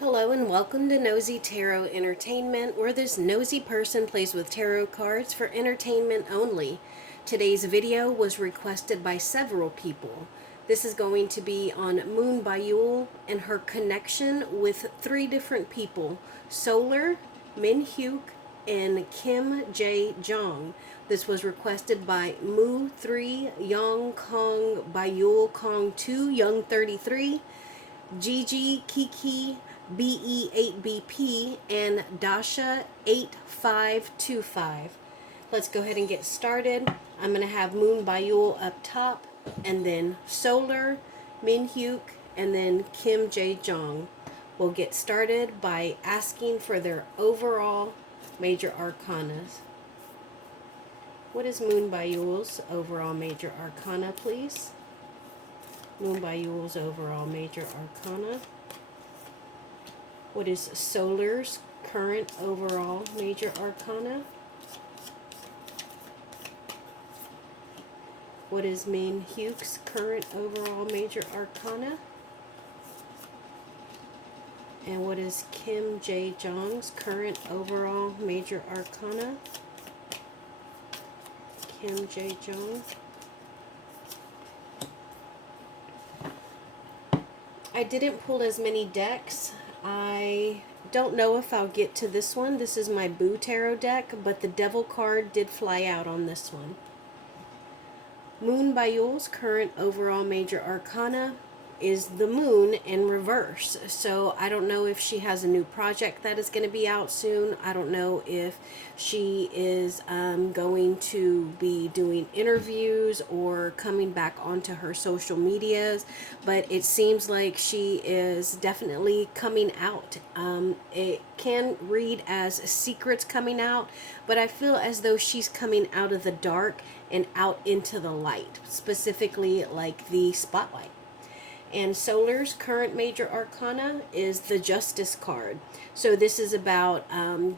Hello and welcome to Nosy Tarot Entertainment, where this nosy person plays with tarot cards for entertainment only. Today's video was requested by several people. This is going to be on Moonbyul and her connection with three different people: Solar, Minhyuk, and Kim Jaejoong. This was requested by Mu3 Young Kong Bayul Kong 2 Young 33, Gigi Kiki BE8BP, and Dasha 8525. Let's go ahead and get started. I'm going to have Moon Bayul up top, and then Solar, Minhyuk, and then Kim Jaejoong. We'll get started by asking for their overall major arcanas. What is Moon Bayul's overall major arcana, please? Moon Bayul's overall major arcana. What is Solar's current overall major arcana? What is Minhyuk's current overall major arcana? And what is Kim Jaejoong's current overall major arcana? Kim Jaejoong. I didn't pull as many decks. I don't know if I'll get to this one. This is my Boo Tarot deck, but the Devil card did fly out on this one. Moon Bayul's current overall major arcana is the Moon in reverse. So I don't know if she has a new project that is going to be out soon. I don't know if she is going to be doing interviews or coming back onto her social medias, but it seems like she is definitely coming out. It can read as secrets coming out, but I feel as though she's coming out of the dark and out into the light, specifically like the spotlight. And Solar's current major arcana is the Justice card. So this is about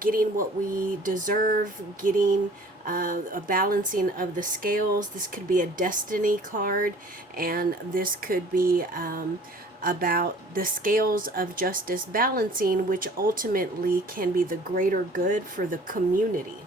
getting what we deserve, getting a balancing of the scales. This could be a destiny card, and this could be about the scales of justice balancing, which ultimately can be the greater good for the community.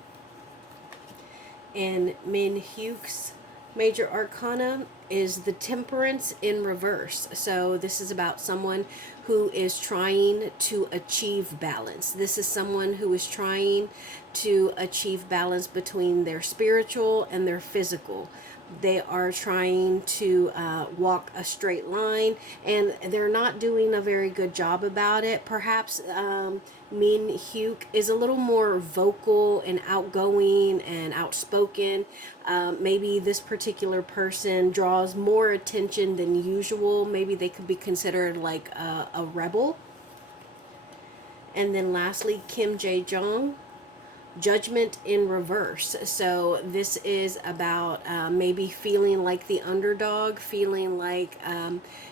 And Minhyuk's major arcana is the Temperance in reverse. So this is about someone who is trying to achieve balance. This is someone who is trying to achieve balance between their spiritual and their physical. They are trying to walk a straight line, and they're not doing a very good job about it. Perhaps Minhyuk is a little more vocal and outgoing and outspoken. Maybe this particular person draws more attention than usual. Maybe they could be considered like a rebel. And then lastly, Kim Jaejoong, Judgment in reverse. So this is about maybe feeling like the underdog, feeling like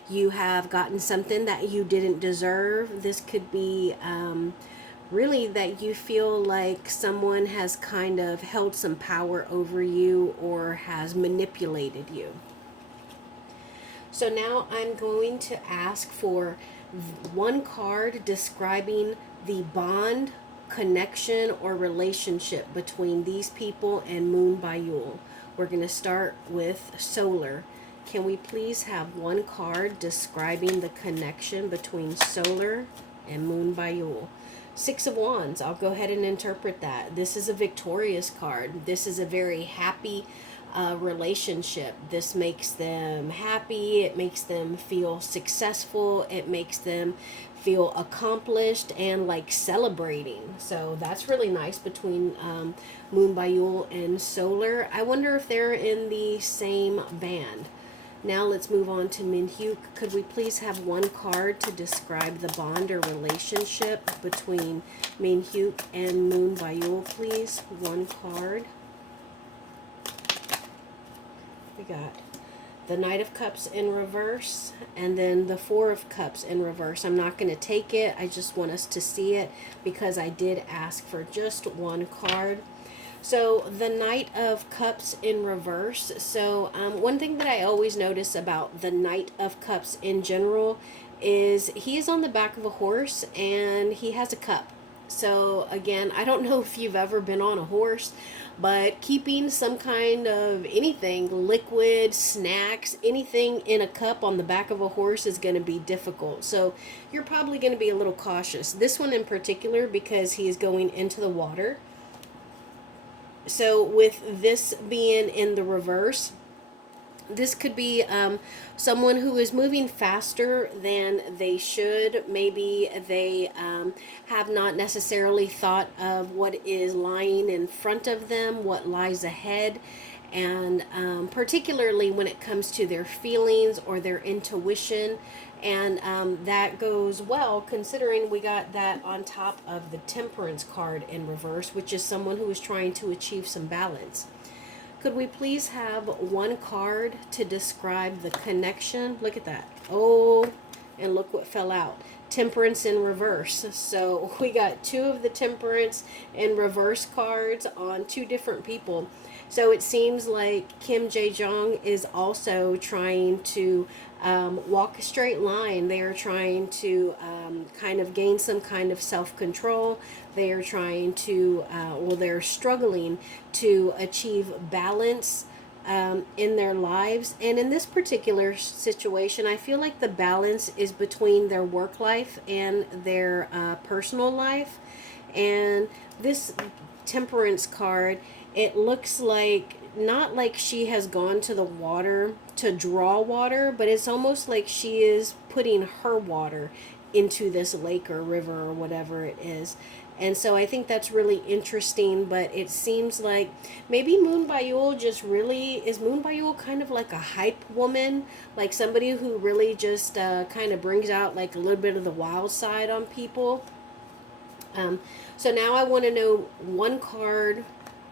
you have gotten something that you didn't deserve. This could be really that you feel like someone has kind of held some power over you or has manipulated you. So now I'm going to ask for one card describing the bond, connection, or relationship between these people and Moon Bayul. We're going to start with Solar. Can we please have one card describing the connection between Solar and Moon Bayul? Six of Wands. I'll go ahead and interpret that. This is a victorious card. This is a very happy relationship. This makes them happy. It makes them feel successful. It makes them feel accomplished and like celebrating. So that's really nice between Moon Bayul and Solar. I wonder if they're in the same band. Now let's move on to Minhyuk. Could we please have one card to describe the bond or relationship between Minhyuk and Moon Bayul, please? One card. We got the Knight of Cups in reverse, and then the Four of Cups in reverse. I'm not going to take it. I just want us to see it because I did ask for just one card. So the Knight of Cups in reverse. So one thing that I always notice about the Knight of Cups in general is he is on the back of a horse and he has a cup. So again, I don't know if you've ever been on a horse, but keeping some kind of anything, liquid, snacks, anything in a cup on the back of a horse is going to be difficult. So you're probably going to be a little cautious. This one in particular, because he is going into the water. So with this being in the reverse, this could be someone who is moving faster than they should. Maybe they have not necessarily thought of what is lying in front of them, what lies ahead. And particularly when it comes to their feelings or their intuition. And that goes well considering we got that on top of the Temperance card in reverse, which is someone who is trying to achieve some balance. Could we please have one card to describe the connection? Look at that. Oh, and look what fell out. Temperance in reverse. So we got two of the Temperance in reverse cards on two different people. So it seems like Kim Jaejoong is also trying to walk a straight line. They are trying to kind of gain some kind of self-control. They are trying to, they're struggling to achieve balance in their lives. And in this particular situation, I feel like the balance is between their work life and their personal life. And this Temperance card, it looks like not like she has gone to the water to draw water, but it's almost like she is putting her water into this lake or river or whatever it is. And so I think that's really interesting, but it seems like maybe Moonbyul just really, is Moonbyul kind of like a hype woman, like somebody who really just kind of brings out like a little bit of the wild side on people. So now I want to know one card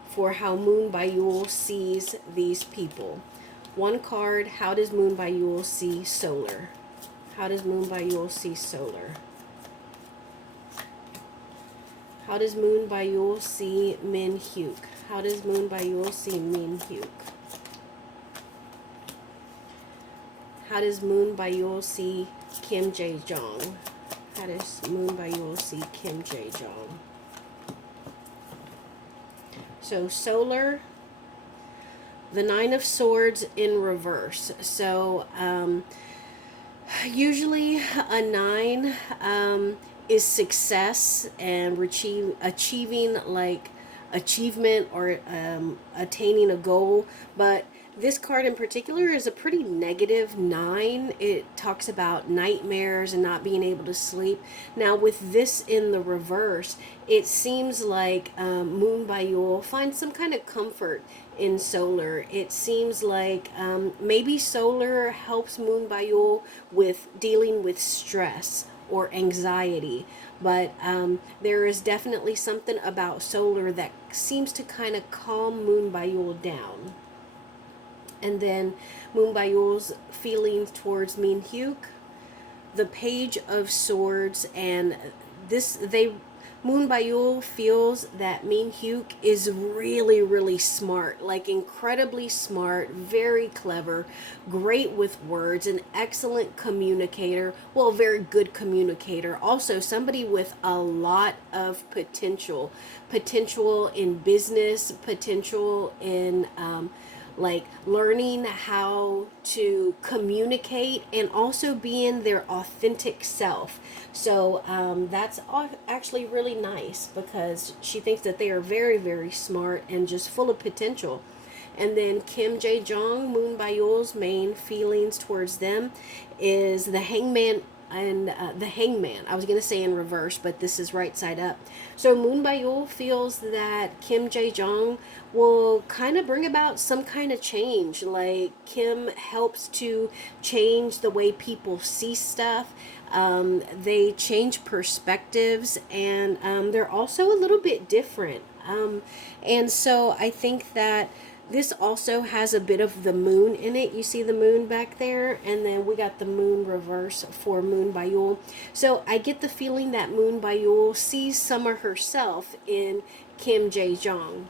for how Moonbyul sees these people. One card, how does Moonbyul see Solar? How does Moonbyul see Solar? How does Moonbyul see Minhyuk? How does Moonbyul see Minhyuk? How does Moonbyul see Kim Jaejoong? How does Moonbyul see Kim Jaejoong? So Solar, the Nine of Swords in reverse. So usually a 9 is success and achieving like achievement or attaining a goal. But this card in particular is a pretty negative 9. It talks about nightmares and not being able to sleep. Now with this in the reverse, it seems like Moonbyul finds some kind of comfort in Solar. It seems like maybe Solar helps Moonbyul with dealing with stress or anxiety, but there is definitely something about Solar that seems to kind of calm Moonbyul down. And then Moonbyul's feelings towards Minhyuk, the Page of Swords, and Moonbyul feels that Minhyuk is really, really smart, like incredibly smart, very clever, great with words, an excellent communicator, well, very good communicator. Also, somebody with a lot of potential in business, potential in like learning how to communicate and also being their authentic self. So that's actually really nice because she thinks that they are very, very smart and just full of potential. And then Kim Jaejoong, Moonbyul's main feelings towards them is the Hangman and the Hangman. I was going to say in reverse, but this is right side up. So Moonbyul feels that Kim Jaejoong will kind of bring about some kind of change. Like Kim helps to change the way people see stuff. They change perspectives, and they're also a little bit different. And so I think that this also has a bit of the moon in it. You see the moon back there, and then we got the moon reverse for Moonbyul. So I get the feeling that Moonbyul sees some of herself in Kim Jaejoong.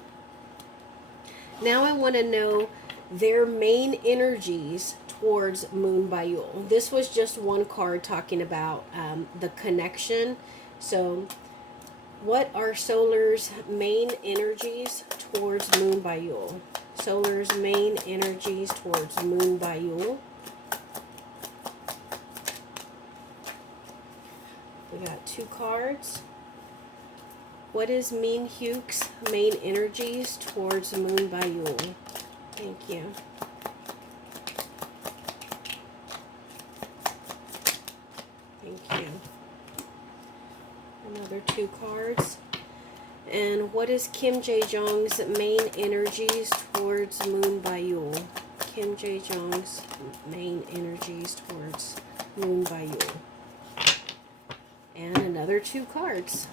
Now I want to know their main energies towards Moonbyul. This was just one card talking about the connection. So what are Solar's main energies towards Moonbyul? Solar's main energies towards Moonbyul. We got 2 cards. What is Minhyuk's main energies towards Moonbyul? Thank you. Thank you. Another 2 cards. And what is Kim Jaejoong's main energies towards Moonbyul? Kim Jaejoong's main energies towards Moonbyul. And another 2 cards.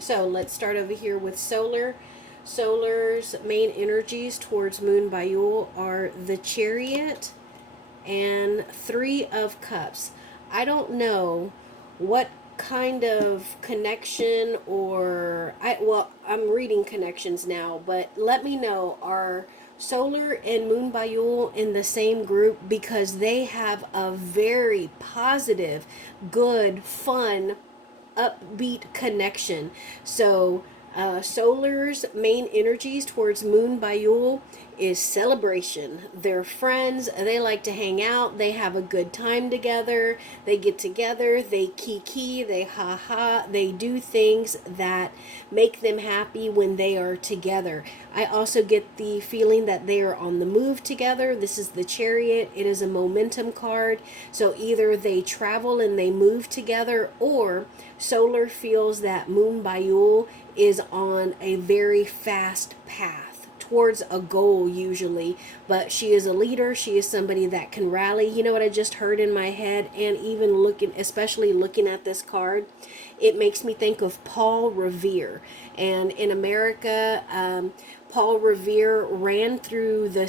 So let's start over here with Solar. Solar's main energies towards Moonbyul are the Chariot and 3 of Cups. I don't know what kind of connection, or I'm reading connections now, but let me know, are Solar and Moonbyul in the same group? Because they have a very positive, good, fun, upbeat connection. So Solar's main energies towards Moonbyul is celebration. They're friends. They like to hang out. They have a good time together. They get together. They kiki. They ha-ha. They do things that make them happy when they are together. I also get the feeling that they are on the move together. This is the Chariot. It is a momentum card. So either they travel and they move together, or Solar feels that Moonbyul is on a very fast path towards a goal usually, but she is a leader. She is somebody that can rally. You know what I just heard in my head, and even especially looking at this card, it makes me think of Paul Revere. And in America, Paul Revere ran through the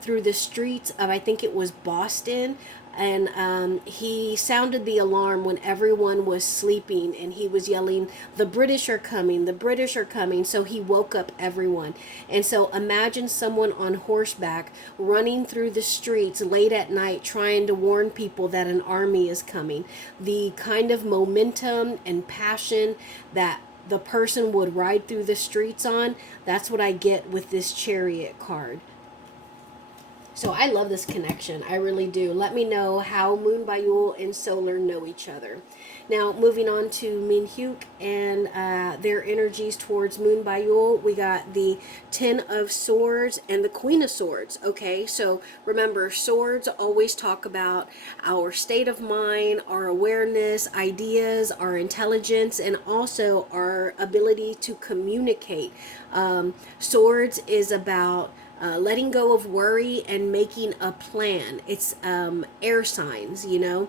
through the streets of, I think it was Boston, and he sounded the alarm when everyone was sleeping, and he was yelling, "The British are coming, the British are coming." So he woke up everyone. And so imagine someone on horseback running through the streets late at night trying to warn people that an army is coming. The kind of momentum and passion that the person would ride through the streets on, that's what I get with this Chariot card. So I love this connection. I really do. Let me know how Moonbyul and Solar know each other. Now, moving on to Minhyuk and their energies towards Moonbyul, we got the 10 of Swords and the Queen of Swords. Okay, so remember, swords always talk about our state of mind, our awareness, ideas, our intelligence, and also our ability to communicate. Swords is about letting go of worry and making a plan. It's air signs, you know.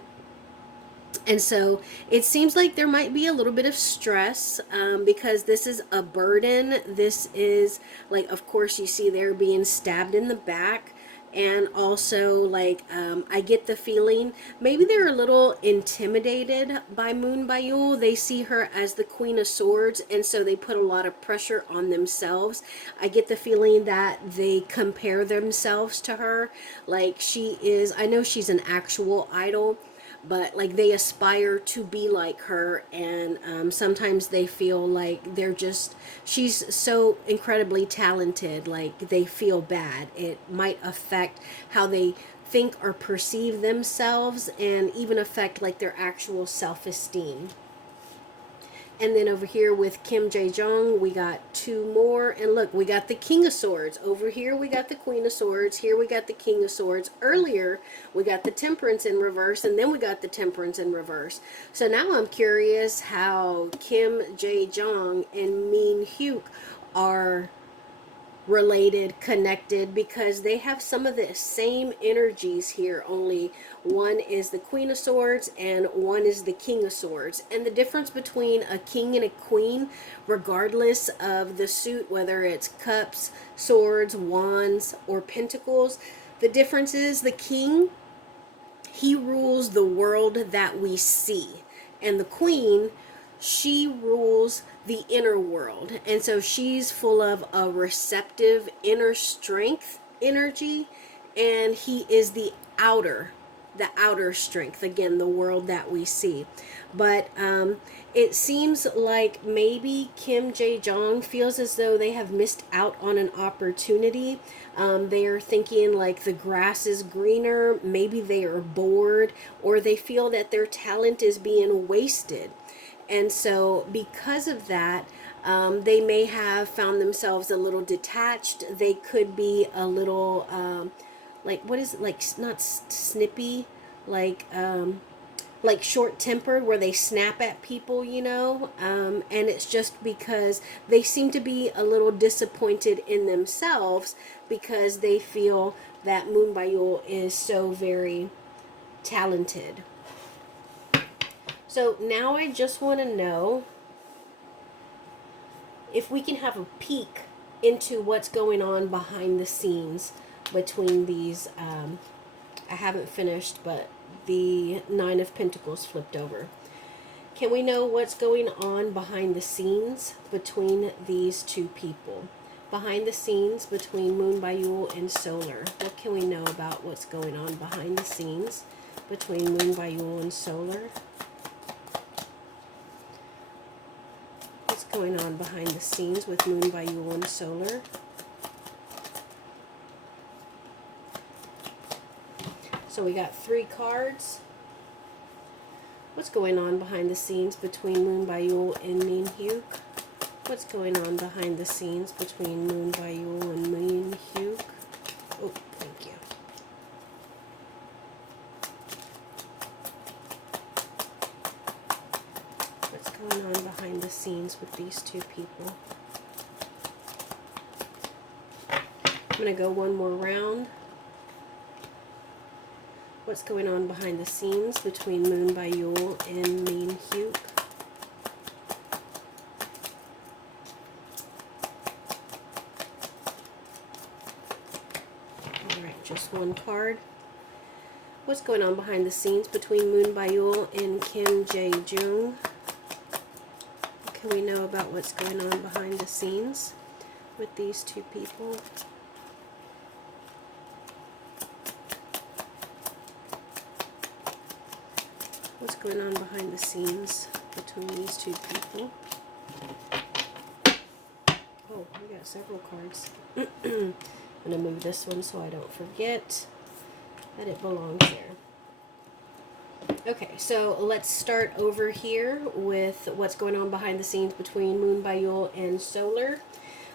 And so it seems like there might be a little bit of stress because this is a burden. This is like, of course, you see they're being stabbed in the back. And also, like, I get the feeling maybe they're a little intimidated by Moonbyul. They see her as the Queen of Swords, and so they put a lot of pressure on themselves. I get the feeling that they compare themselves to her. Like, she is, I know she's an actual idol, but like they aspire to be like her, and sometimes they feel like she's so incredibly talented, like they feel bad. It might affect how they think or perceive themselves, and even affect like their actual self-esteem. And then over here with Kim Jaejoong, we got 2 more. And look, we got the King of Swords. Over here, we got the Queen of Swords. Here, we got the King of Swords. Earlier, we got the Temperance in reverse. And then we got the Temperance in reverse. So now I'm curious how Kim Jaejoong and Minhyuk are related, connected, because they have some of the same energies here, only one is the Queen of Swords and one is the King of Swords. And the difference between a king and a queen, regardless of the suit, whether it's cups, swords, wands, or pentacles, the difference is the king, he rules the world that we see, and the queen, she rules the inner world. And so she's full of a receptive inner strength energy, and he is the outer the outer strength, again, the world that we see. But it seems like maybe Kim Jaejoong feels as though they have missed out on an opportunity. They are thinking like the grass is greener, maybe they are bored, or they feel that their talent is being wasted. And so, because of that, they may have found themselves a little detached. They could be a little, like, what is it? Like, not snippy, like short tempered, where they snap at people, and it's just because they seem to be a little disappointed in themselves because they feel that Moonbyul is so very talented. So now I just want to know if we can have a peek into what's going on behind the scenes between these. I haven't finished, but the Nine of Pentacles flipped over. Can we know what's going on behind the scenes between these two people? Behind the scenes between Moonbyul and Solar. What can we know about what's going on behind the scenes between Moonbyul and Solar? What's going on behind the scenes with Moonbyul and Solar? So we got 3 cards. What's going on behind the scenes between Moonbyul and Minhyuk? What's going on behind the scenes between Moonbyul and Minhyuk? Oh, thank you. What's going on behind the scenes with these two people? I'm going to go one more round. What's going on behind the scenes between Moonbyul and Minhyuk? Alright, just one card. What's going on behind the scenes between Moonbyul and Kim Jaejoong? What can we know about what's going on behind the scenes with these two people? What's going on behind the scenes between these two people? Oh, we got several cards. I'm going to move this one so I don't forget that it belongs there. Okay, so let's start over here with what's going on behind the scenes between Moonbyul and Solar.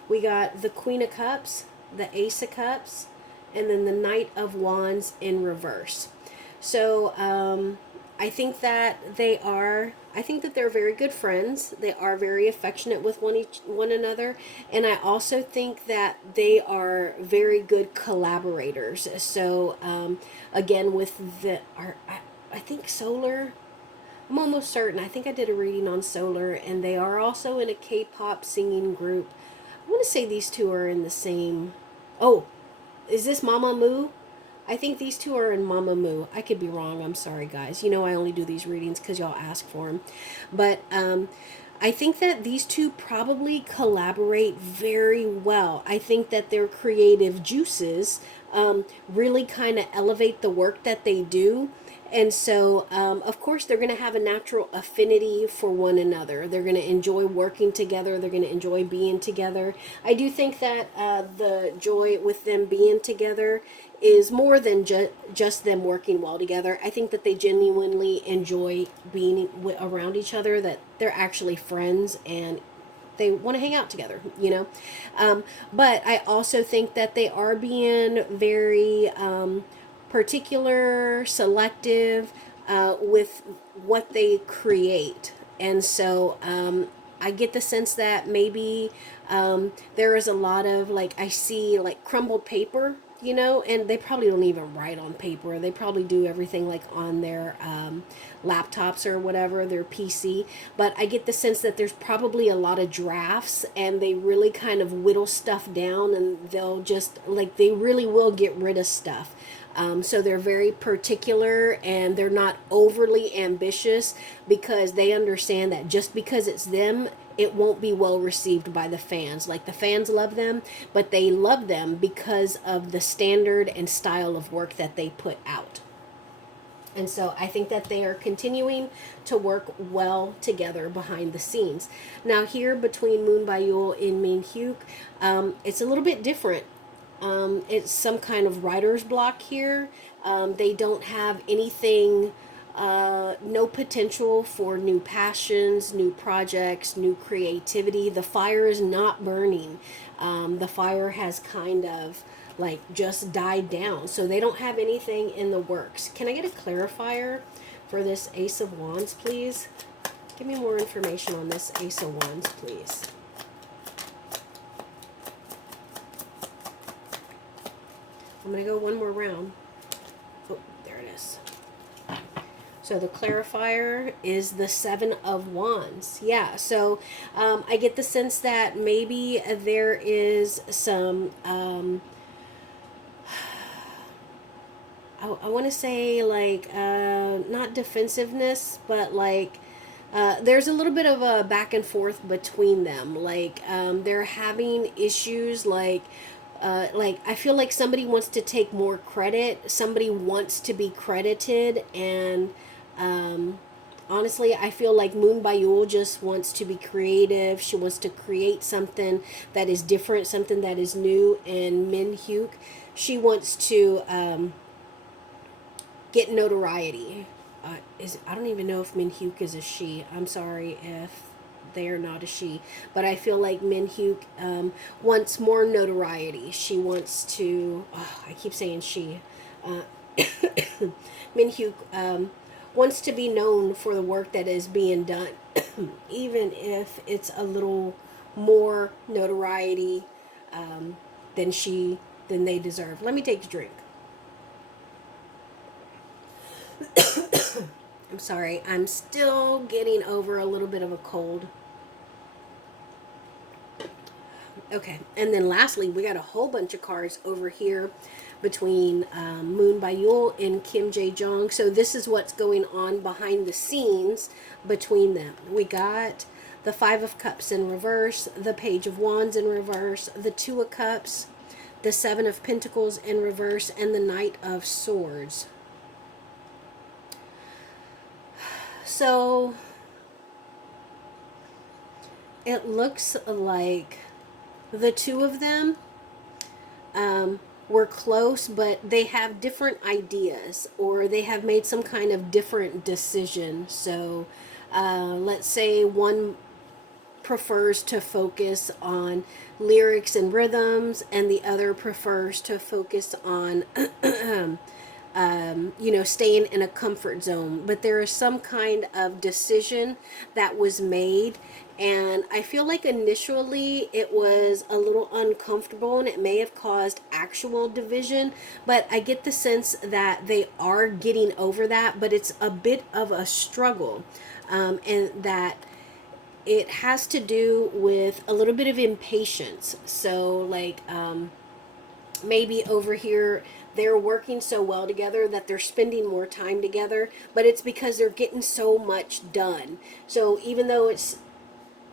We got the Queen of Cups, the Ace of Cups, and then the Knight of Wands in reverse. So, I think that they're very good friends. They are very affectionate with one another, and I also think that they are very good collaborators. So again, with I think Solar, I'm almost certain. I think I did a reading on Solar, and they are also in a K-pop singing group. I want to say these two are in the same. Oh, is this Mama Moo? I think these two are in Mamamoo. I could be wrong. I'm sorry, guys. You know I only do these readings because y'all ask for them. But I think that these two probably collaborate very well. I think that their creative juices really kind of elevate the work that they do. And so, of course, they're going to have a natural affinity for one another. They're going to enjoy working together. They're going to enjoy being together. I do think that the joy with them being together is more than just them working well together. I think that they genuinely enjoy being around each other, that they're actually friends and they want to hang out together, But I also think that they are being very particular, selective with what they create. And so I get the sense that maybe there is a lot of, like, I see like crumbled paper, and they probably don't even write on paper. They probably do everything like on their laptops or whatever, their PC. But I get the sense that there's probably a lot of drafts and they really kind of whittle stuff down, and they'll just, like, they really will get rid of stuff. So they're very particular and they're not overly ambitious because they understand that just because it's them, it won't be well received by the fans. Like the fans love them, but they love them because of the standard and style of work that they put out. And so I think that they are continuing to work well together behind the scenes. Now here between Moonbyul and Minhyuk, it's a little bit different. It's some kind of writer's block here. They don't have anything, no potential for new passions, new projects, new creativity. The fire is not burning. The fire has kind of like just died down. So they don't have anything in the works. Can I get a clarifier for this Ace of Wands, please? Give me more information on this Ace of Wands, please. I'm going to go one more round. Oh, there it is. So the clarifier is the Seven of Wands. Yeah, so I get the sense that maybe there is some... I want to say like not defensive,ness, but like there's a little bit of a back and forth between them. Like they're having issues like I feel like somebody wants to take more credit, somebody wants to be credited, and honestly, I feel like Moon Bayul just wants to be creative. She wants to create something that is different, something that is new. And Minhyuk, she wants to get notoriety. I don't even know if Minhyuk is a she. I'm sorry if they are not a she, but I feel like Minhyuk wants more notoriety. She wants to. Oh, I keep saying she. Minhyuk wants to be known for the work that is being done, even if it's a little more notoriety than they deserve. Let me take a drink. I'm sorry, I'm still getting over a little bit of a cold. Okay, and then lastly, we got a whole bunch of cards over here between Moon Bayul and Kim Jaejoong. So this is what's going on behind the scenes between them. We got the Five of Cups in reverse, the Page of Wands in reverse, the Two of Cups, the Seven of Pentacles in reverse, and the Knight of Swords. So it looks like the two of them were close, but they have different ideas, or they have made some kind of different decision. So let's say one prefers to focus on lyrics and rhythms, and the other prefers to focus on staying in a comfort zone. But there is some kind of decision that was made, and I feel like initially it was a little uncomfortable and it may have caused actual division, but I get the sense that they are getting over that, but it's a bit of a struggle, and that it has to do with a little bit of impatience. So like maybe over here they're working so well together that they're spending more time together, but it's because they're getting so much done. So even though it's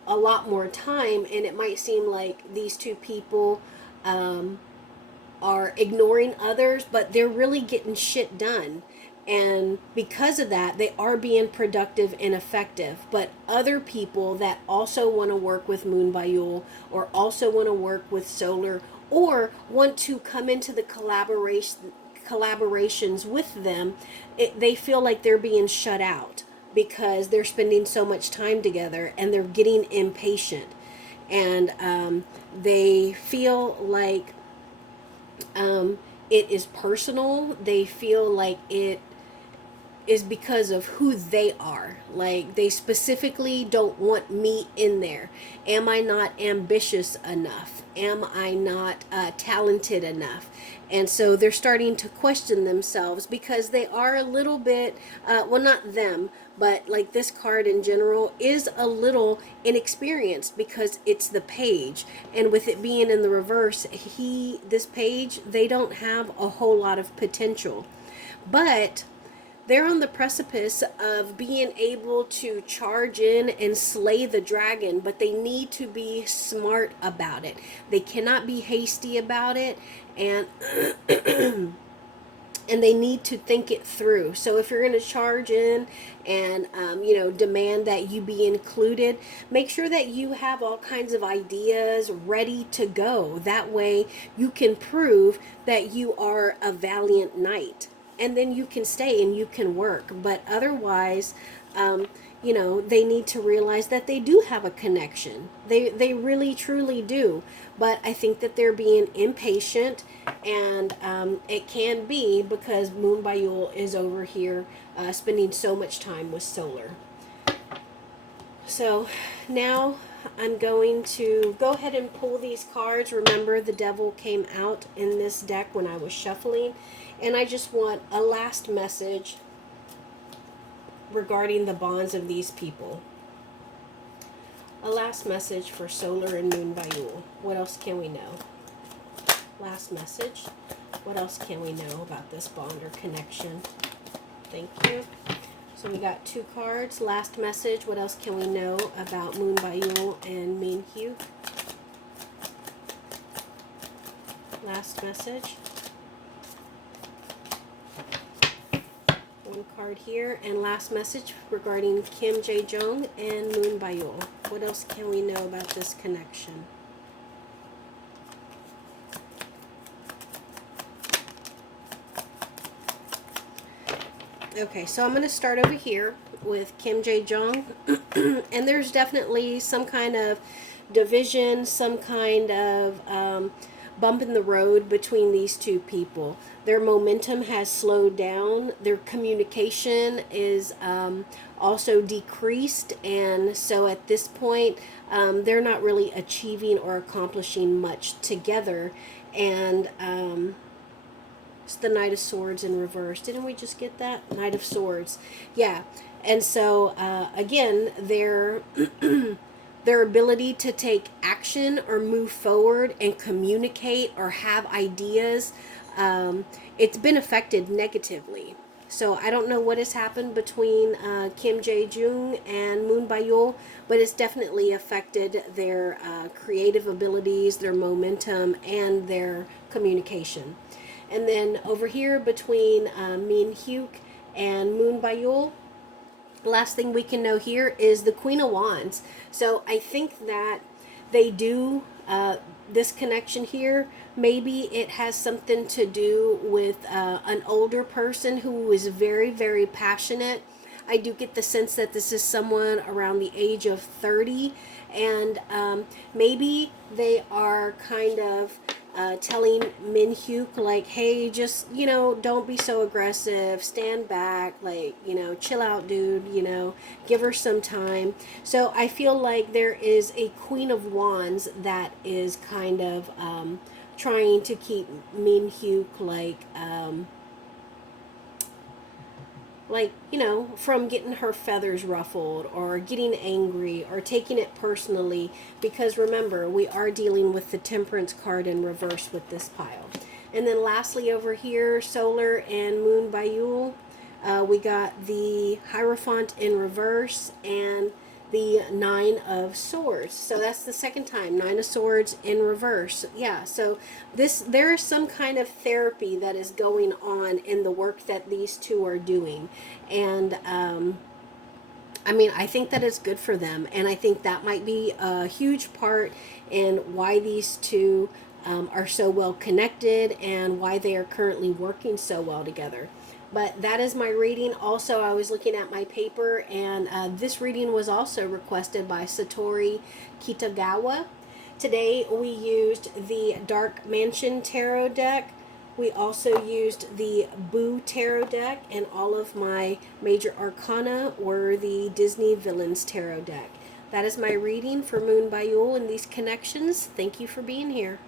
a lot more time and it might seem like these two people are ignoring others, but they're really getting shit done. And because of that, they are being productive and effective. But other people that also want to work with Moon Bayul, or also want to work with Solar, or want to come into the collaborations with them, they feel like they're being shut out because they're spending so much time together and they're getting impatient. And they feel like it is personal. They feel like it is because of who they are. Like, they specifically don't want me in there. Am I not ambitious enough? Am I not talented enough? And so they're starting to question themselves because they are a little bit, well, not them, but like this card in general is a little inexperienced because it's the page. And with it being in the reverse, this page, they don't have a whole lot of potential. But they're on the precipice of being able to charge in and slay the dragon, but they need to be smart about it. They cannot be hasty about it, and and they need to think it through. So if you're going to charge in and demand that you be included, make sure that you have all kinds of ideas ready to go. That way you can prove that you are a valiant knight, and then you can stay and you can work. But otherwise, they need to realize that they do have a connection. They really truly do. But I think that they're being impatient, and it can be because Moonbyul is over here spending so much time with Solar. So now I'm going to go ahead and pull these cards. Remember, the devil came out in this deck when I was shuffling. And I just want a last message regarding the bonds of these people. A last message for Solar and Moonbyul. What else can we know? Last message. What else can we know about this bond or connection? Thank you. So we got 2 cards. Last message. What else can we know about Moonbyul and Minhyuk? Last message. 1 card here, and last message regarding Kim Jaejoong and Moonbyul. What else can we know about this connection? Okay, so I'm going to start over here with Kim Jaejoong, and there's definitely some kind of division, some kind of bump in the road between these two people. Their momentum has slowed down. Their communication is also decreased, and so at this point, they're not really achieving or accomplishing much together. And it's the Knight of Swords in reverse. Didn't we just get that? Knight of Swords. Yeah. And so, again, their ability to take action or move forward and communicate or have ideas, it's been affected negatively. So I don't know what has happened between Kim Jae-joong and Moonbyul, but it's definitely affected their creative abilities, their momentum, and their communication. And then over here between Minhyuk and Moonbyul, last thing we can know here is the Queen of Wands. So I think that they do this connection here. Maybe it has something to do with an older person who is very, very passionate. I do get the sense that this is someone around the age of 30, and maybe they are kind of telling Minhyuk, like, hey, just, don't be so aggressive, stand back, like, chill out, dude, give her some time. So I feel like there is a Queen of Wands that is kind of trying to keep Minhyuk, from getting her feathers ruffled or getting angry or taking it personally, because remember, we are dealing with the Temperance card in reverse with this pile. And then lastly over here, Solar and Moonbyul, we got the Hierophant in reverse and the Nine of Swords. So that's the second time, Nine of Swords in reverse. Yeah, so there is some kind of therapy that is going on in the work that these two are doing. And I think that it's good for them, and I think that might be a huge part in why these two are so well connected and why they are currently working so well together. But that is my reading. Also, I was looking at my paper, and this reading was also requested by Satori Kitagawa. Today we used the Dark Mansion Tarot deck. We also used the Boo Tarot deck, and all of my major arcana were the Disney Villains Tarot deck. That is my reading for Moon Bayul and these connections. Thank you for being here.